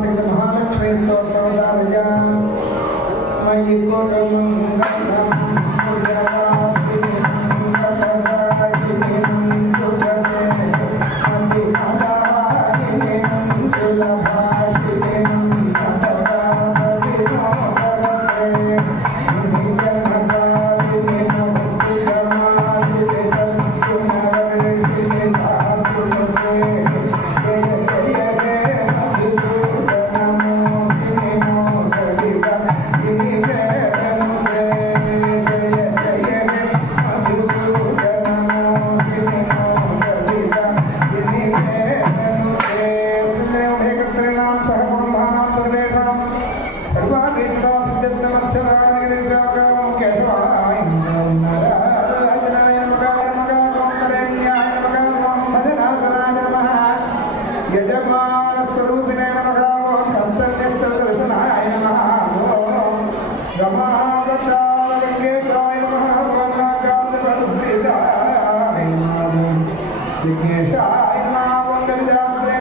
सहित महालक्ष्मी स्तोत्रोदारया मयि कुरुमङ्गलम् मुजवासिनि मङ्गलदायिनि मञ्जुलते मतिमदायिनि मञ्जुलभाषिनि मन्ददाविनोदरते मुनिजनकादिनि मुक्तिजमालिनि सद्गुणवर्षिणि साधुलते जय जय हे मधुसूदनमोहिनि मोदलिता इनि वेदनुते जय जय हे मधुसूदनमोहिनि मोदलिता इनि वेदनुते कर्तॄणां सह कुटुम्बानां सर्वेषां सर्वाभीष्टा सिद्ध्यर्थमक्षराणिर्ग्रामं केशवाय नारायणाय नमः नमः भजनासनाय नमः यजमानस्वरूपिणे नमः कर्तव्यस्थदर्शनाय नमः रमावतारलिङ्गेशाय नमः वर्णाकान्तपरिप्रीताय नमः विघ्नेशाय